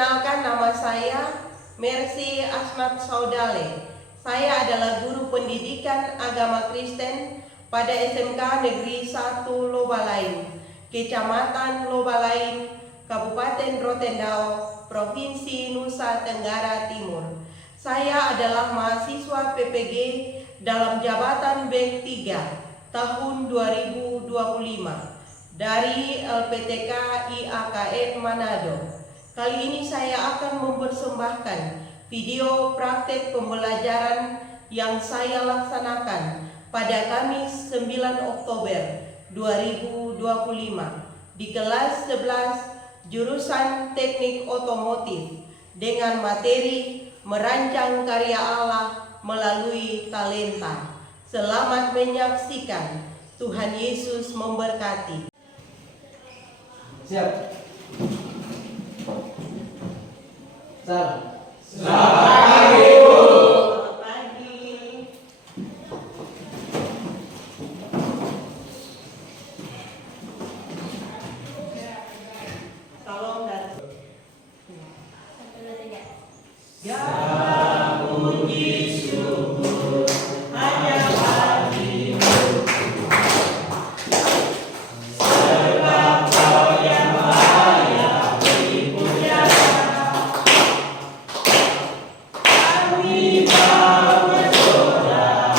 Perkenalkan, nama saya Mercy Asmat Saudale. Saya adalah guru pendidikan agama Kristen pada SMK Negeri 1 Lobalain, Kecamatan Lobalain, Kabupaten Rotendao, Provinsi Nusa Tenggara Timur. Saya adalah mahasiswa PPG dalam jabatan BEK 3 tahun 2025 dari LPTK IAKN Manado. Kali ini saya akan mempersembahkan video praktek pembelajaran yang saya laksanakan pada Kamis 9 Oktober 2025 di kelas 11 jurusan Teknik Otomotif dengan materi merancang karya Allah melalui talenta. Selamat menyaksikan. Tuhan Yesus memberkati. Siap. Selamat pagi, Bu. Selamat pagi. Salam dan ya, puji syukur hanya bagimu, sebab Kau yang layak dipuja. Kami mau bersorak,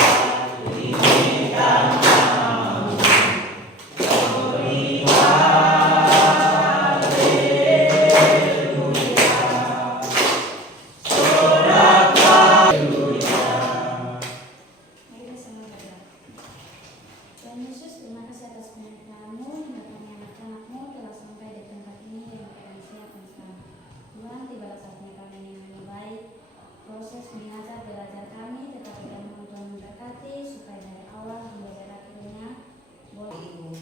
tinggikan namamu, glory haleluya, sorak haleluya. Tuhan Yesus, terima kasih atas penyertaanmu, datangnya anak-anakmu telah sampai di tempat ini yang kami siapkan sekarang. Tuhan, tiba saatnya kami yang lebih baik. Proses mengajar belajar kami, tetapi kami mohon Tuhan memberkati supaya dari awal hingga dari akhirnya boleh. Ibu,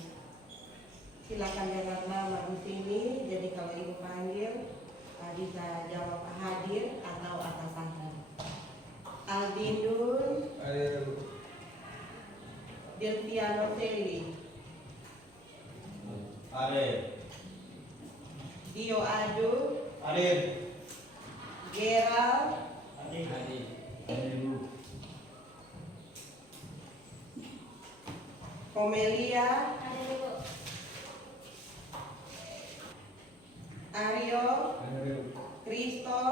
silakan dengar nama di sini. Jadi kalau ibu panggil bisa jawab hadir atau atas nama. Aldinun Delviano Seli, Hadir. Dio Adu, Hadir. Gerald, Hadir. Komelia, Ada Ibu. Aryo, Kristo,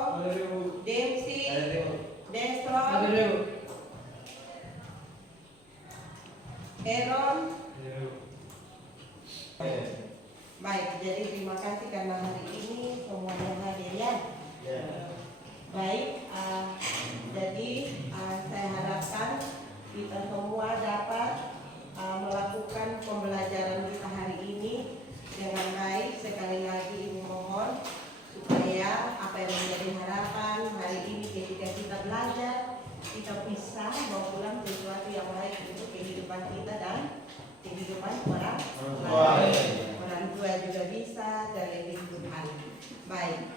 Dempsey, Destro, Aaron. Baik, jadi terima kasih karena hari ini semuanya hadir ya. Baik, jadi saya harapkan kita semua dapat melakukan pembelajaran kita hari ini dengan baik. Sekali lagi ibu mohon supaya apa yang menjadi harapan hari ini ketika kita belajar, kita bisa bawa pulang sesuatu yang baik untuk kehidupan kita dan kehidupan orang tua juga bisa, dan lebih Tuhan. Baik,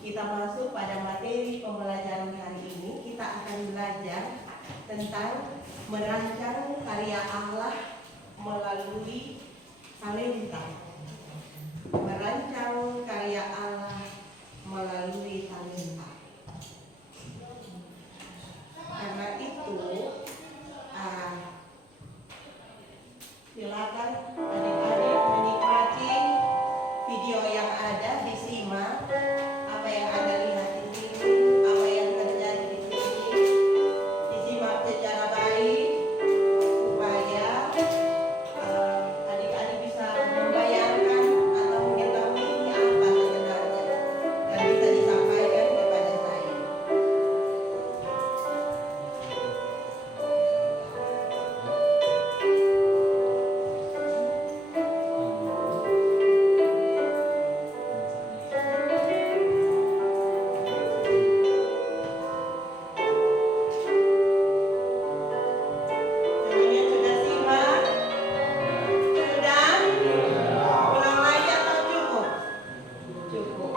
kita masuk pada materi pembelajaran hari ini. Kita akan belajar tentang merancang karya Allah melalui talenta. Merancang karya Allah melalui talenta. Karena itu, silakan adik-adik menikmati video yang ada, disimak apa yang Anda lihat di sini, apa yang terjadi di sini, disimak secara baik supaya adik-adik bisa membayangkan atau mengetahui apa sebenarnya dan bisa disampaikan kepada saya. Semuanya sudah simak? Sudah? Ulang lagi atau cukup? Cukup.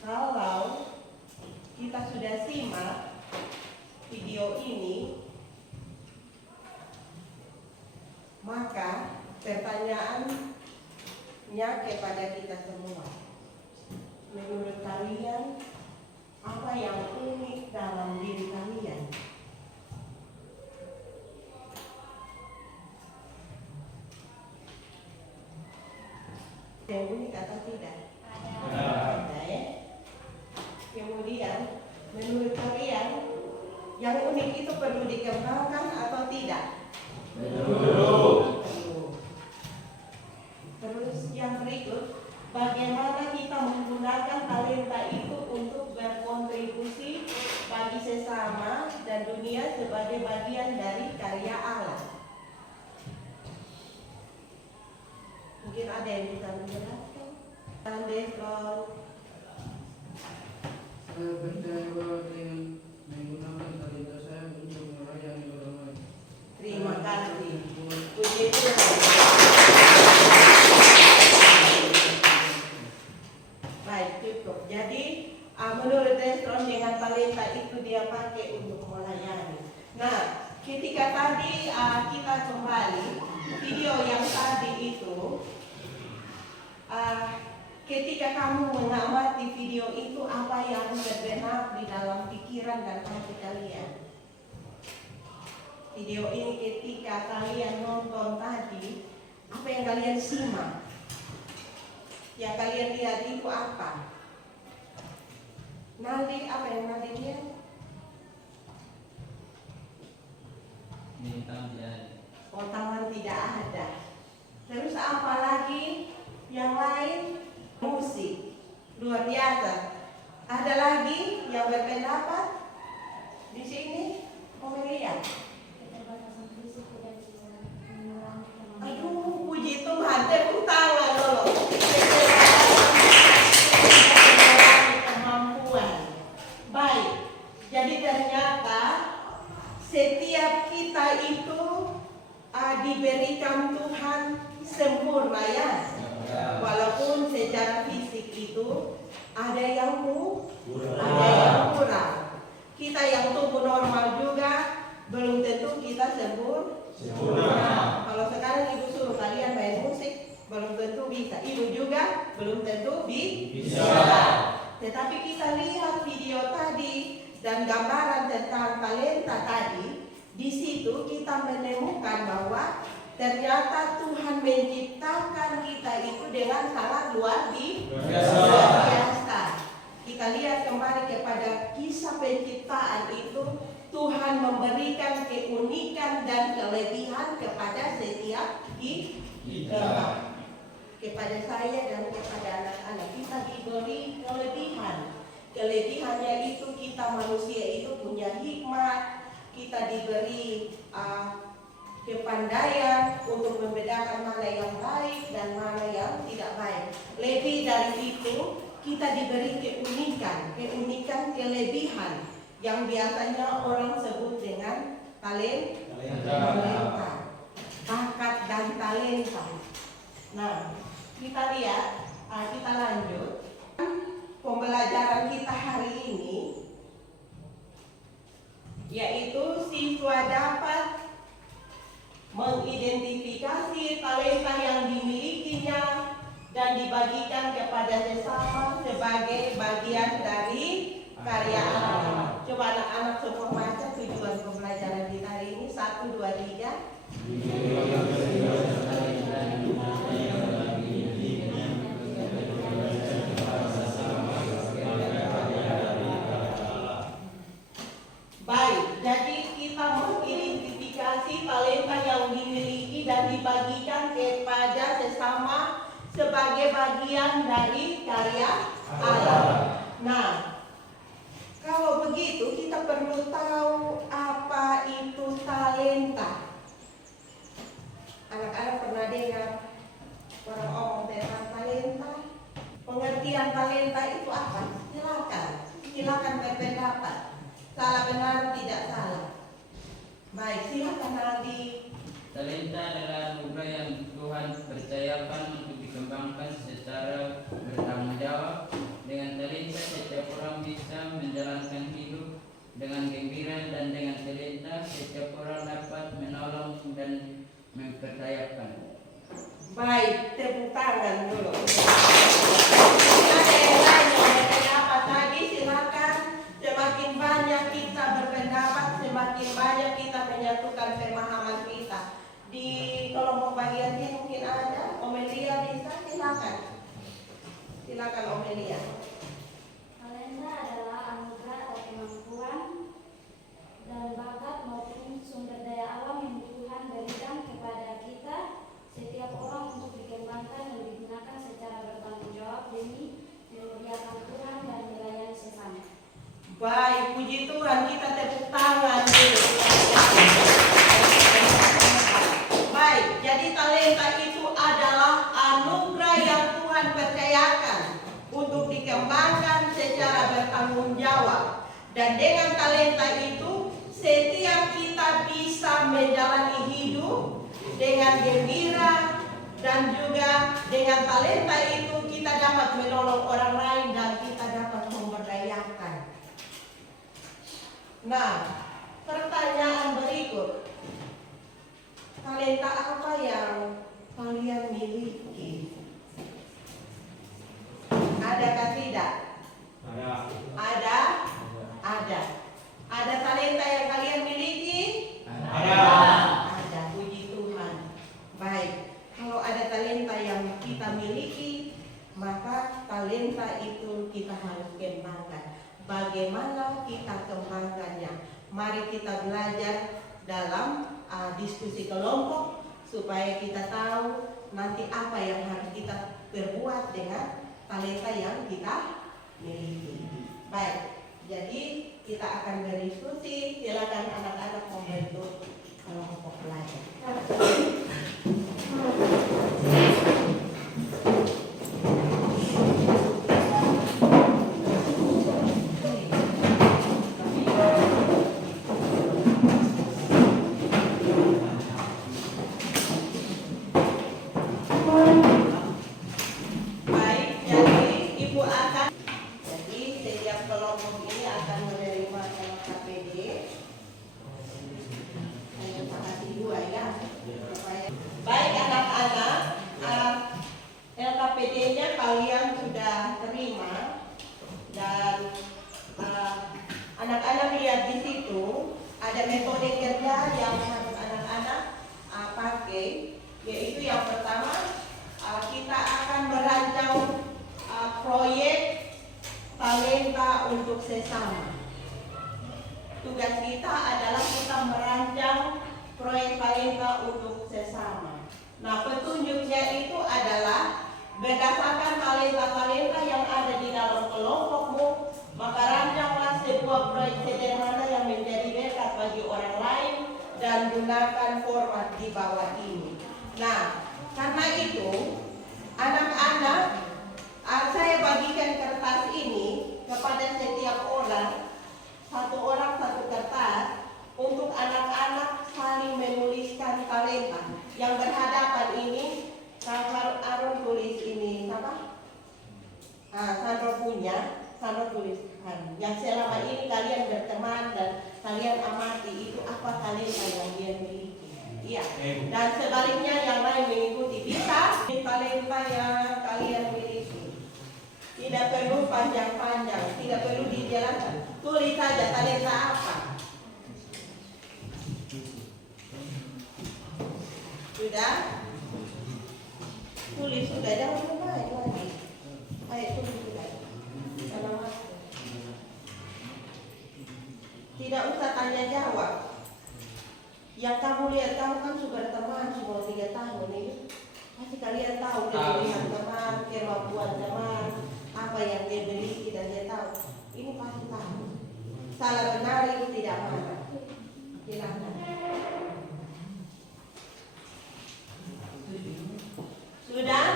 Kalau kita sudah simak video ini, maka pertanyaannya kepada kita semua, apa yang unik dalam diri kalian? Yang unik atau tidak? Ada ya. Kemudian menurut kalian yang unik itu perlu dikembangkan atau tidak? Perlu. Terus yang berikut, bagaimana kita menggunakan talenta itu untuk berkontribusi bagi sesama dan dunia sebagai bagian dari karya Allah? Mungkin ada yang bisa menjelaskan. Desron. Saya percaya bahwa dengan menggunakan talenta saya untuk melayani orang lain. Terima kasih. Puji Tuhan. Baik, cukup. Jadi menurut Desron dengan talenta itu dia pakai untuk melayani. Nah, ketika tadi kita kembali video yang tadi itu, ketika kamu mengamati video itu, apa yang terbenak di dalam pikiran dan hati kalian? Video ini ketika kalian nonton tadi, apa yang kalian simak? Yang kalian lihat itu apa? Nadi, apa yang Nadi lihat? Bintang jadi. Oh, tangan tidak ada. Terus apa lagi? Yang lain? Musik. Luar biasa. Ada lagi yang berpendapat? Di sini? Pemelia. Keterbatasan fisik tidak bisa mengurangi kemampuan. Aduh, puji Tuhan, tepuk tangan dulu. Kemampuan. Baik, jadi ternyata setiap kita itu diberikan Tuhan sempurna ya. Walaupun secara fisik itu ada yang ada yang kurang. Kita yang tubuh normal juga belum tentu kita sempurna. Kalau sekarang ibu suruh kalian main musik, belum tentu bisa. Ibu juga belum tentu bisa. Tetapi kita lihat video tadi dan gambaran tentang talenta tadi, di situ kita menemukan bahwa ternyata Tuhan menciptakan kita itu dengan sangat luar biasa. Kita lihat kembali kepada kisah penciptaan itu, Tuhan memberikan keunikan dan kelebihan kepada setiap kita. Kepada saya dan kepada anak-anak kita diberi kelebihan. Kelebihannya itu kita manusia itu punya hikmat, kita diberi kepandaian untuk membedakan mana yang baik dan mana yang tidak baik. Lebih dari itu, kita diberi keunikan, kelebihan yang biasanya orang sebut dengan talenta, bakat dan talenta. Nah, kita lihat, kita lanjut. Pembelajaran kita hari ini yaitu siswa dapat mengidentifikasi talenta yang dimilikinya dan dibagikan kepada sesama sebagai bagian dari karya Allah. Coba anak-anak semua baca tujuan pembelajaran kita hari ini. 1, 2, 3. Baik, jadi kita mengidentifikasi talenta yang dimiliki dan dibagikan kepada sesama sebagai bagian dari karya Allah. Nah, kalau begitu kita perlu tahu apa itu talenta. Anak-anak pernah dengar orang omong tentang talenta? Pengertian talenta itu apa? Silakan berpendapat. Salah benar tidak salah. Baik, silakan Nadi. Talenta adalah anugerah yang Tuhan percayakan untuk dikembangkan secara bertanggung jawab. Dengan talenta setiap orang bisa menjalankan hidup dengan gembira, dan dengan talenta setiap orang dapat menolong dan memperdayakan. Baik, tepuk tangan dulu. Ada yang lain yang berpendapat tadi, silakan. puji Tuhan, kita tepuk tangan dulu. Baik, jadi talenta itu adalah anugerah yang Tuhan percayakan untuk dikembangkan secara bertanggung jawab. Dan dengan talenta itu, setiap kita bisa menjalani hidup dengan gembira, dan juga dengan talenta itu kita dapat menolong orang lain dan kita dapat memberdayakan. Nah, pertanyaan berikut. Talenta apa yang kalian miliki? Adakah tidak? Ada. Ada? Ada. Ada talenta yang kalian miliki? Ada. Ada, puji Tuhan. Baik, kalau ada talenta yang kita miliki, maka talenta itu kita harus kembangkan. Bagaimana kita kembangkannya? Mari kita belajar dalam diskusi kelompok supaya kita tahu nanti apa yang harus kita perbuat dengan talenta yang kita miliki. Baik, jadi kita akan berdiskusi. Silakan anak-anak membentuk kelompok belajar. Baik, jadi Ibu akan, jadi setiap kelompok ini akan menerima LKPD. Saya kasih dua ya. Baik anak-anak, LKPD-nya kalian sudah terima dan anak-anak lihat di situ ada metode kerja yang harus anak-anak pakai, yaitu yang pertama kita akan merancang proyek talenta untuk sesama. Tugas kita adalah kita merancang proyek talenta untuk sesama. Nah, petunjuknya itu adalah berdasarkan talenta-talenta yang ada di dalam kelompokmu, maka rancanglah sebuah proyek sederhana yang menjadi berkat bagi orang lain dan gunakan format di bawah ini. Nah, karena itu anak-anak, saya bagikan kertas ini kepada setiap orang, satu kertas, untuk anak-anak saling menuliskan talenta. Yang berhadapan ini, Kak Arun tulis ini, apa? Sandro punya, Sandro tuliskan. Yang selama ini kalian berteman dan kalian amati itu apa talenta yang dia miliki. Iya. Dan sebaliknya yang lain mengikuti. Bisa talenta yang kalian miliki. Tidak perlu panjang-panjang, tidak perlu dijelaskan. Tulis saja talenta apa. Sudah? Tulis sudah, jangan lupa lagi. Ayo tulis sudah. Tidak usah tanya jawab. Yang kamu lihat, kamu kan sudah teman semua 3 tahun ini. Pasti kalian tahu kelebihan teman, kemampuan teman, apa yang dia miliki dan dia tahu. Ini pasti tahu. Salah benar itu tidak marah. Silakan. Sudah?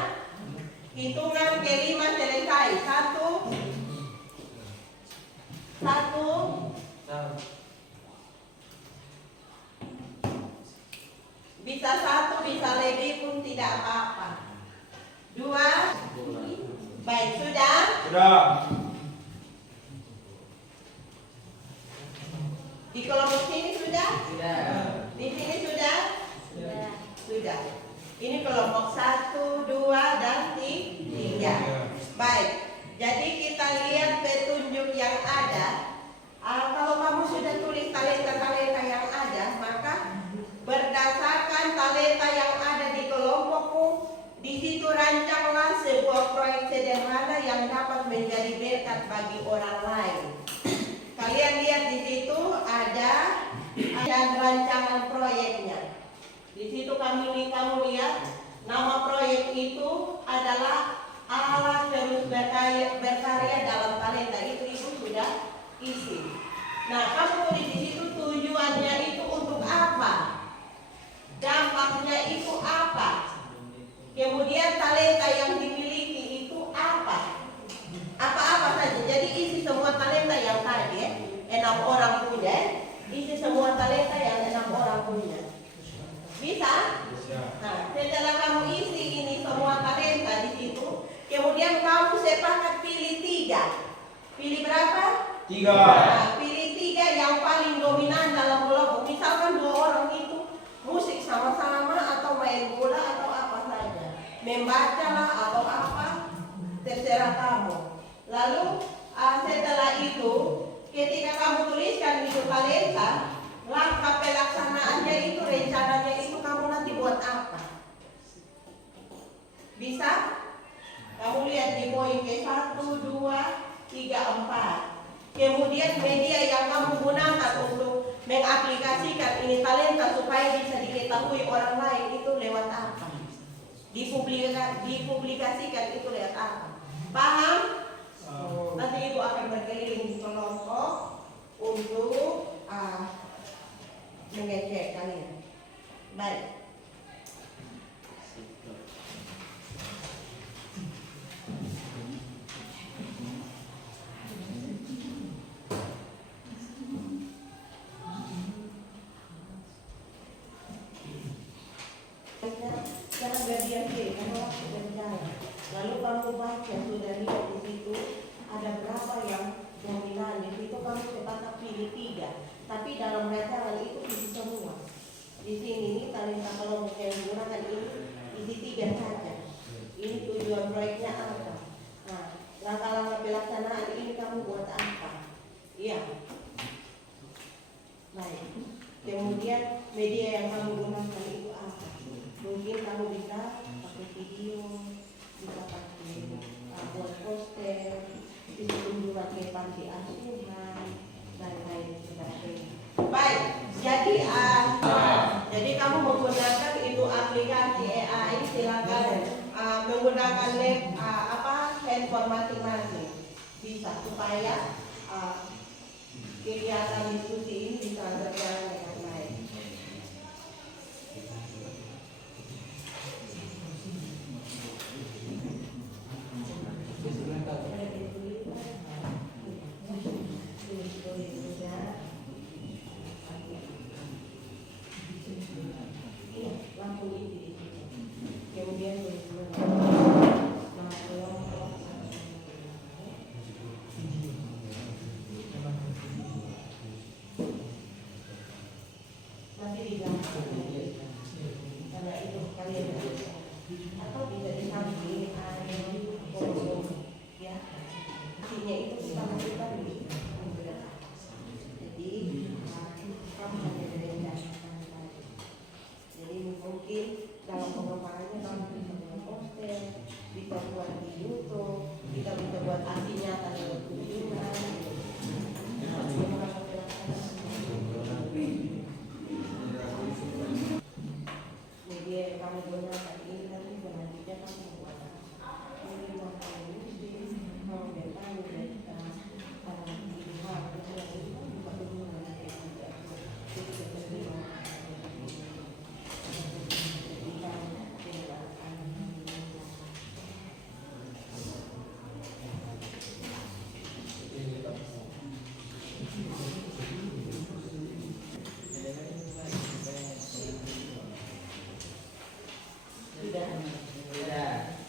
Hitungan kelima selesai. 1. Bisa 1, bisa lebih pun tidak apa-apa. 2. Baik, sudah? Sudah. Di kelompok sini sudah? Sudah. Di sini sudah? Sudah. Sudah. Ini kelompok 1, 2, dan 3. Baik, jadi kita lihat petunjuk yang ada. Kalau kamu sudah tulis talenta-talenta yang ada, maka berdasarkan talenta yang ada di kelompokmu, di situ rancanglah sebuah proyek sederhana yang dapat menjadi berkat bagi orang lain. Kalian lihat di situ ada dan rancangan proyeknya. Di situ kamu lihat nama proyek itu adalah alat terus berkarya dalam talenta. Itu ibu sudah isi. Nah, kamu tulis di situ tujuannya itu untuk apa? Dampaknya itu apa? Kemudian talenta yang dimiliki itu apa? Apa-apa saja. Jadi isi semua talenta yang tadi 6 orang punya, isi semua talenta yang 6 orang punya. Bisa? Nah, setelah kamu isi ini semua talenta di situ, kemudian kamu sepakat pilih 3. Pilih berapa? 3. Nah, pilih 3 yang paling dominan dalam kelompok. Misalkan 2 orang itu musik sama-sama atau main bola atau apa saja, membaca lah atau apa, terserah kamu. Lalu setelah itu, ketika kamu tuliskan itu talenta, langkah pelaksanaannya itu, rencananya itu kamu nanti buat apa? Bisa? Kamu lihat di poin ke 1, 2, 3, 4. Kemudian media yang kamu gunakan untuk mengaplikasikan ini talenta supaya bisa diketahui orang lain itu lewat apa? Dipublikasikan itu lewat apa? Paham? Nanti itu akan berkeliling di kelompok untuk mengecek kalian. Baik. Jangan berdiam diri, karena waktu berjalan. Lalu kamu baca, sudah lihat di situ ada berapa yang dominan. Di situ kamu sepakat pilih 3. Tapi dalam rancangan itu isi semua. Di sini ini talenta kelompok yang digunakan ini isi 3 saja. Ini tujuan proyeknya apa? Nah, langkah-langkah pelaksanaan ini kamu buat apa? Iya. Baik. Kemudian media yang kamu gunakan itu apa? Mungkin kamu bisa pakai video, bisa pakai buat poster, bisa kunjungan ke panti asuhan dan lain sebagainya. Baik, jadi kamu menggunakan itu aplikasi AI, silakan menggunakan handphone masing-masing bisa supaya kegiatan diskusi ini bisa berjalan dengan baik.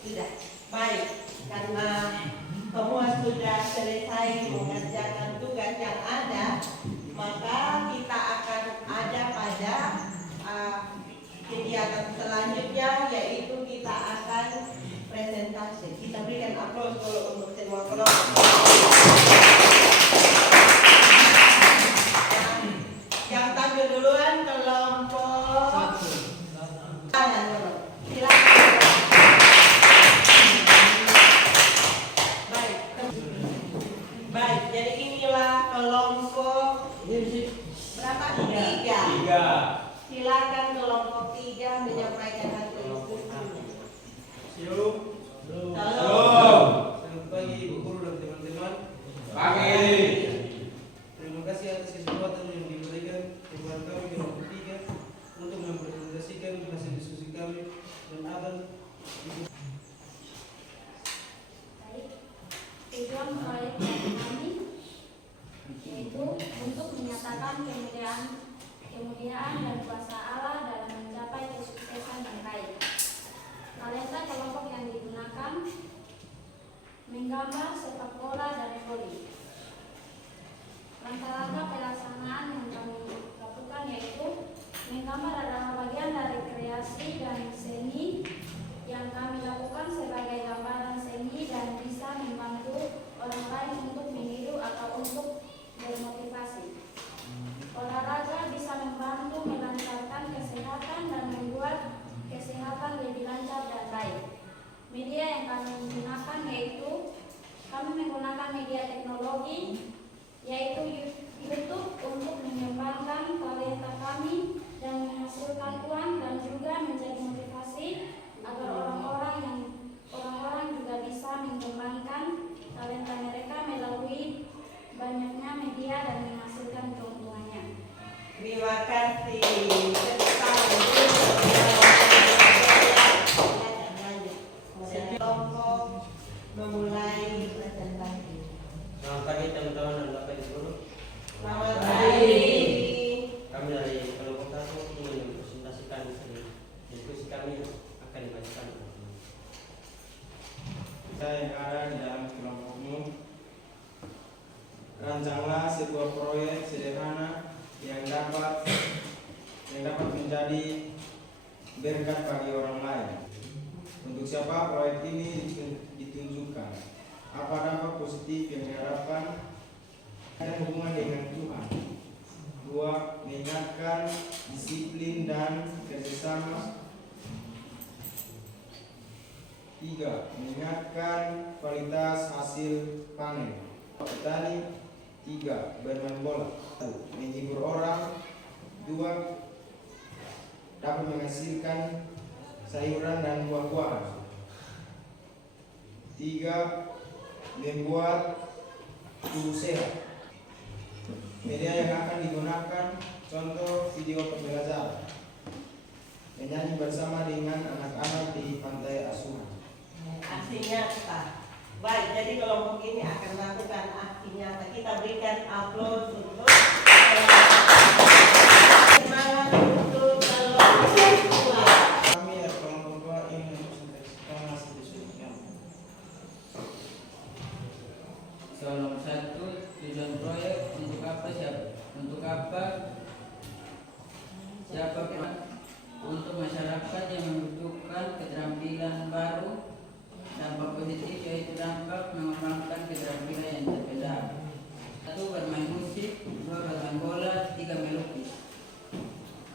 Sudah. Baik, karena semua sudah selesai mengerjakan tugas yang ada, maka kita akan ada pada kegiatan selanjutnya, yaitu kita akan presentasi. Kita berikan aplaus dulu untuk semua kelompok. Yang tampil duluan kelompok 1. Silakan. Baik, jadi inilah kelompok berapa? 3. Silakan kelompok 3 menyampaikan hasil diskusinya. Selamat pagi Ibu Guru dan teman-teman. Pagi. Terima kasih atas Baik, tujuan proyek kami yaitu untuk menyatakan kemuliaan dan kuasa Allah dalam mencapai kesuksesan yang baik. Talenta kelompok yang digunakan menggambar sepak bola dan voli. Langkah-langkah pelaksanaan yang kami lakukan yaitu menggambar adalah bagian dari kreasi dan seni yang kami lakukan sebagai gambaran seni dan bisa membantu orang lain untuk meniru atau untuk bermotivasi. Olahraga bisa membantu melancarkan kesehatan dan membuat kesehatan lebih lancar dan baik. Media yang kami gunakan yaitu kami menggunakan media teknologi yaitu YouTube untuk mengembangkan talenta kami dan menghasilkan uang dan juga menjadi motivasi agar orang-orang juga bisa mengembangkan talenta mereka melalui banyaknya media dan menghasilkan keuntungannya. Terima kasih. Kelompok memulai presentasi. Selamat pagi teman-teman dan Bapak Ibu guru. Selamat pagi. Kami dari kelompok 1 ingin mempresentasikan diskusi kami akan dibacakan. Kita yang ada di dalam kelompokmu, rancanglah sebuah proyek sederhana yang dapat menjadi berkat bagi orang lain. Untuk siapa proyek ini ditunjukkan? Apa dampak positif yang diharapkan dan hubungan dengan Tuhan? 2. Meningkatkan disiplin dan kerjasama. 3. Meningkatkan kualitas hasil panen petani. 3. Bermain bola. 1. Menghibur orang. 2. Dapat menghasilkan sayuran dan buah-buahan. 3. Membuat tubuh sehat. Media yang akan digunakan, contoh video pembelajaran, menyanyi bersama dengan anak-anak di pantai asuhan. Aksi nyata. Baik, jadi kelompok ini akan melakukan aksi nyata. Kita berikan aplaus untuk semangat untuk kelompok 2. Kami dari kelompok 2 ingin mempresentasikan hasil diskusi. Soal nomor 1, tujuan proyek untuk apa siapa untuk masyarakat yang membutuhkan keterampilan baru. Dampak positif yaitu dampak mengembangkan keterampilan yang berbeda. 1. Bermain musik. 2. Bermain bola. 3. melukis.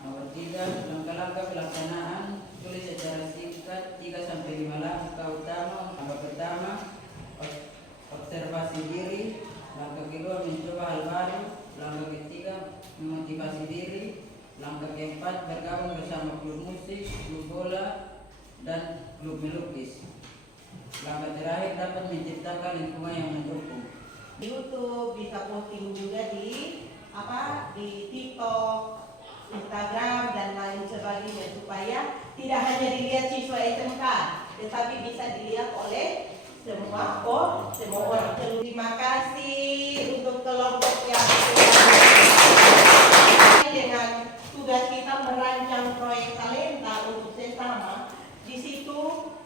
Nomor 3, langkah-langkah pelaksanaan. Tulis secara singkat 3-5 langkah utama. Langkah pertama, observasi diri. Langkah kedua, mencoba hal baru. Langkah ketiga, memotivasi diri. Langkah keempat, bergabung bersama klub musik, klub bola, dan klub melukis. Langkah terakhir, dapat menciptakan lingkungan yang mendukung. YouTube bisa posting juga di TikTok, Instagram dan lain sebagainya supaya tidak hanya dilihat siswa SMK, tetapi bisa dilihat oleh semua orang. Terima kasih untuk kelompok yang dengan tugas kita merancang proyek talenta untuk sesama. Di situ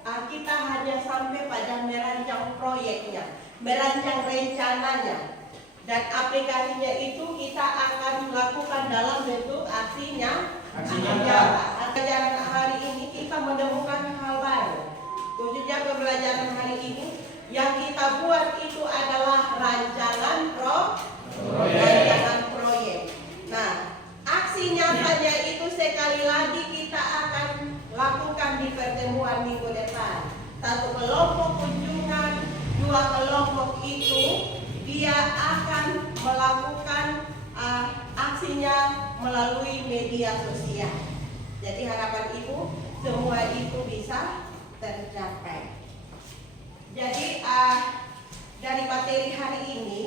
kita hanya sampai pada merancang proyeknya, merancang rencananya, dan aplikasinya itu kita akan lakukan dalam bentuk aksi nyata. Pembelajaran hari ini kita menemukan hal baru, khususnya pembelajaran hari ini yang kita buat itu adalah rancangan proyek. Nah, aksi nyatanya itu sekali lagi kita akan lakukan di pertemuan minggu depan. 1 kelompok kunjungan, 2 kelompok itu dia akan melakukan aksinya melalui media sosial. Jadi harapan ibu semua itu bisa tercapai. Jadi dari materi hari ini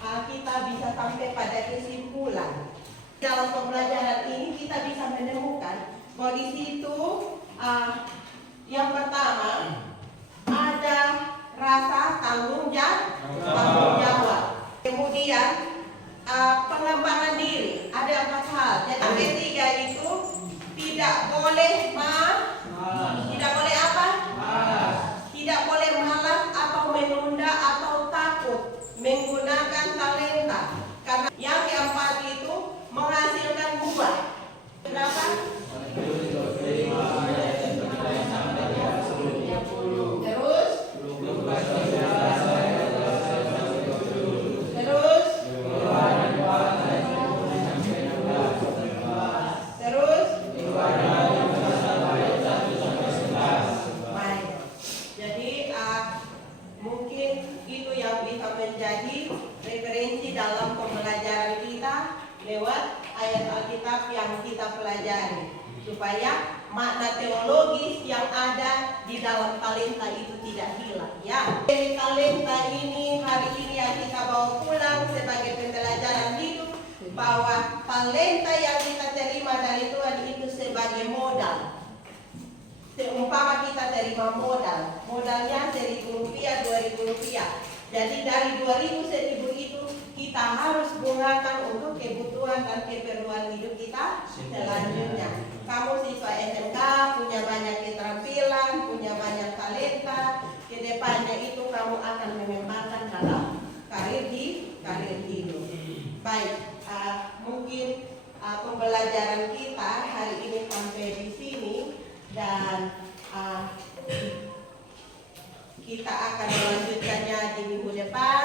kita bisa sampai pada kesimpulan. Dalam pembelajaran ini kita bisa menemukan bahwa di situ Yang pertama, ada rasa tanggung jawab. Kemudian pengembangan diri, ada 4 hal. Jadi yang ketiga itu tidak boleh tidak boleh apa? Tidak boleh malas atau menunda atau takut menggunakan talenta. Karena yang keempat itu menghasilkan buah. Berapa? Terus? Baik. Jadi mungkin itu yang bisa menjadi referensi dalam pembelajaran kita lewat ayat Alkitab yang kita pelajari, supaya makna teologis yang ada di dalam talenta itu tidak hilang, ya. Dari talenta ini hari ini yang kita bawa pulang sebagai pembelajaran hidup, bahwa talenta yang kita terima dari Tuhan itu sebagai modal. Seumpama kita terima modalnya Rp1.000, Rp2.000. Jadi dari 2.000, 1.000 itu kita harus gunakan untuk kebutuhan dan keperluan hidup kita selanjutnya. Kamu siswa SMK punya banyak keterampilan, punya banyak talenta, kedepannya itu kamu akan mengembangkan dalam karir hidup. Baik, mungkin pembelajaran kita hari ini sampai di sini, dan kita akan melanjutkannya di minggu depan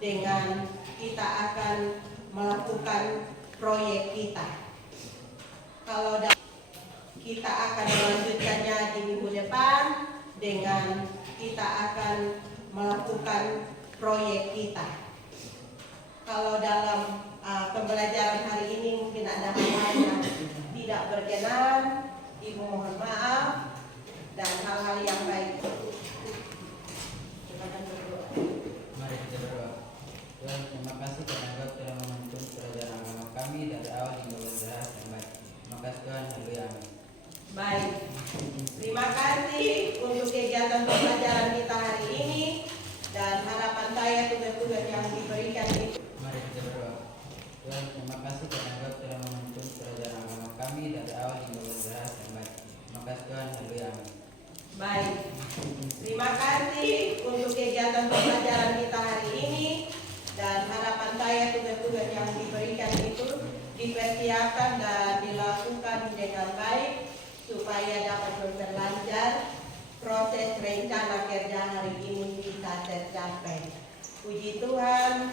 dengan kita akan melakukan proyek kita. Kita akan melanjutkannya di minggu depan dengan kita akan melakukan proyek kita. Kalau dalam pembelajaran hari ini mungkin ada hal yang tidak berkenan, Ibu mohon maaf, dan hal-hal yang baik. Silakan berdoa. Mari kita berdoa. Tuhan, terima kasih karena Engkau telah menuntun pelajaran agama kami dari awal hingga berjalan yang baik. Terima kasih Tuhan, haleluya, amin. Baik, terima kasih untuk kegiatan pembelajaran kita hari ini, dan harapan saya tugas-tugas yang diberikan itu. Mari kita berdoa. Tuhan, terima kasih karena Engkau telah menuntun pelajaran agama kami dari awal hingga berjalan yang baik. Terima kasih Tuhan, haleluya, amin. Baik, terima kasih untuk kegiatan pembelajaran kita hari ini, dan harapan saya tugas-tugas yang diberikan itu dipersiapkan dan dilakukan dengan baik supaya dapat memperlancar proses rencana kerja hari ini bisa tercapai. Puji Tuhan.